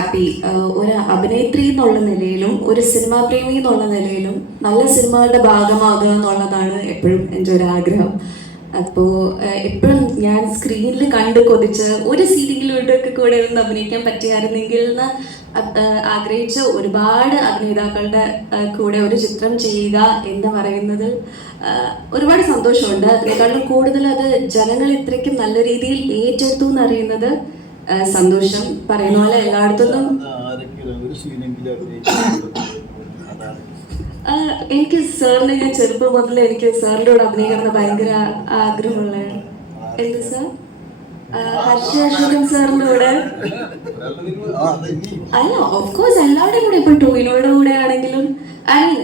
Happy. ഒരു അഭിനേത്രി എന്നുള്ള നിലയിലും ഒരു സിനിമാ പ്രേമി എന്നുള്ള നിലയിലും നല്ല സിനിമകളുടെ ഭാഗമാകുക എന്നുള്ളതാണ് എപ്പോഴും എന്റെ ഒരു ആഗ്രഹം. അപ്പോൾ എപ്പോഴും ഞാൻ സ്ക്രീനിൽ കണ്ട് കൊതിച്ച് ഒരു സീരിയലിലൂടെയൊക്കെ കൂടെ ഒന്ന് അഭിനയിക്കാൻ പറ്റിയായിരുന്നെങ്കിൽ എന്ന് ആഗ്രഹിച്ച ഒരുപാട് അഭിനേതാക്കളുടെ കൂടെ ഒരു ചിത്രം ചെയ്യുക എന്ന് പറയുന്നത് ഒരുപാട് സന്തോഷമുണ്ട്. അതിനേക്കാളും കൂടുതൽ അത് ജനങ്ങൾ ഇത്രയ്ക്കും നല്ല രീതിയിൽ ഏറ്റെടുത്തു എന്നറിയുന്നത് സന്തോഷം പറയുന്ന പോലെ എല്ലായിടത്തുനിന്നും അതാണ് എനിക്ക് സാറിനെ ഞാൻ ചെറുപ്പം മുതൽ എനിക്ക് സാറിന്റെ കൂടെ അഭിനയിക്കണം ഭയങ്കര ആഗ്രഹമുള്ള എന്ത് സാർ? ഹർഷ അശോകൻ സാറിന്റെ കൂടെ? അല്ല ഓഫ്കോഴ്സ് എല്ലാവരുടെയും കൂടെ. ഇപ്പൊ ടോവിനോയുടെ കൂടെ ആണെങ്കിലും ആൻഡ്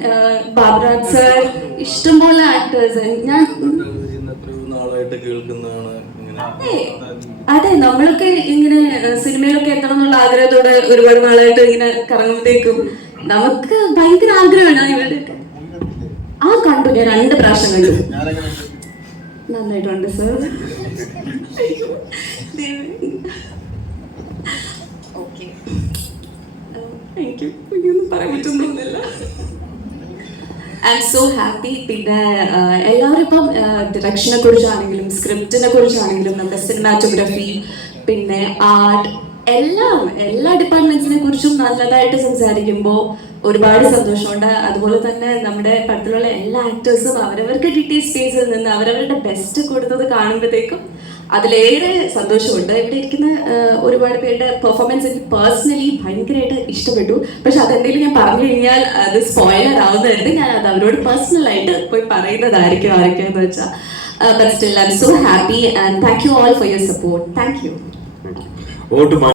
ബാബുരാജ് സാർ ഇഷ്ടംപോലെ ആക്ടേഴ്സ് ഞാൻ കേൾക്കുന്നതാണ് അതെ. അതെ നമ്മളൊക്കെ ഇങ്ങനെ സിനിമയിലൊക്കെ എത്തണം എന്നുള്ള ആഗ്രഹത്തോടെ ഒരുപാട് നാളായിട്ട് ഇങ്ങനെ കറങ്ങുമ്പോഴത്തേക്കും നമുക്ക് ഭയങ്കര ആഗ്രഹമാണ് ഇവരുടെ ആ കണ്ടു ഞാൻ രണ്ട് പ്രാവശ്യം കണ്ടു. നന്നായിട്ടുണ്ട് സർ ഓക്കെ എനിക്ക് പറയാൻ പറ്റുന്നില്ല ഐ എം സോ ഹാപ്പി പിന്നെ ഇപ്പം ഡിറക്ഷനെ കുറിച്ചാണെങ്കിലും സ്ക്രിപ്റ്റിനെ കുറിച്ചാണെങ്കിലും നമ്മുടെ സിനിമാറ്റോഗ്രഫി പിന്നെ ആർട്ട് എല്ലാം എല്ലാ ഡിപ്പാർട്ട്മെന്റ്സിനെ കുറിച്ചും നല്ലതായിട്ട് സംസാരിക്കുമ്പോൾ ഒരുപാട് സന്തോഷമുണ്ട്. അതുപോലെ തന്നെ നമ്മുടെ പടത്തിലുള്ള എല്ലാ ആക്ടേഴ്സും അവരവർക്ക് കിട്ടിയ സ്പേസിൽ നിന്ന് അവരവരുടെ ബെസ്റ്റ് കൊടുത്തത് കാണുമ്പോഴത്തേക്കും അതിലേറെ സന്തോഷമുണ്ട്. ഇവിടെ ഇരിക്കുന്ന ഒരുപാട് പേരുടെ പെർഫോമൻസ് എനിക്ക് പേഴ്സണലി ഭയങ്കരമായിട്ട് ഇഷ്ടപ്പെട്ടു. പക്ഷെ അതെന്തെങ്കിലും ഞാൻ പറഞ്ഞു കഴിഞ്ഞാൽ അത് സ്പോയിലർ ആവുന്നതായിട്ട് ഞാൻ അത് അവരോട് പേഴ്സണലായിട്ട് പോയി പറയുന്നതായിരിക്കും ആരൊക്കെ എന്ന് വെച്ചാൽ but I'm so happy and thank you all for your support thank you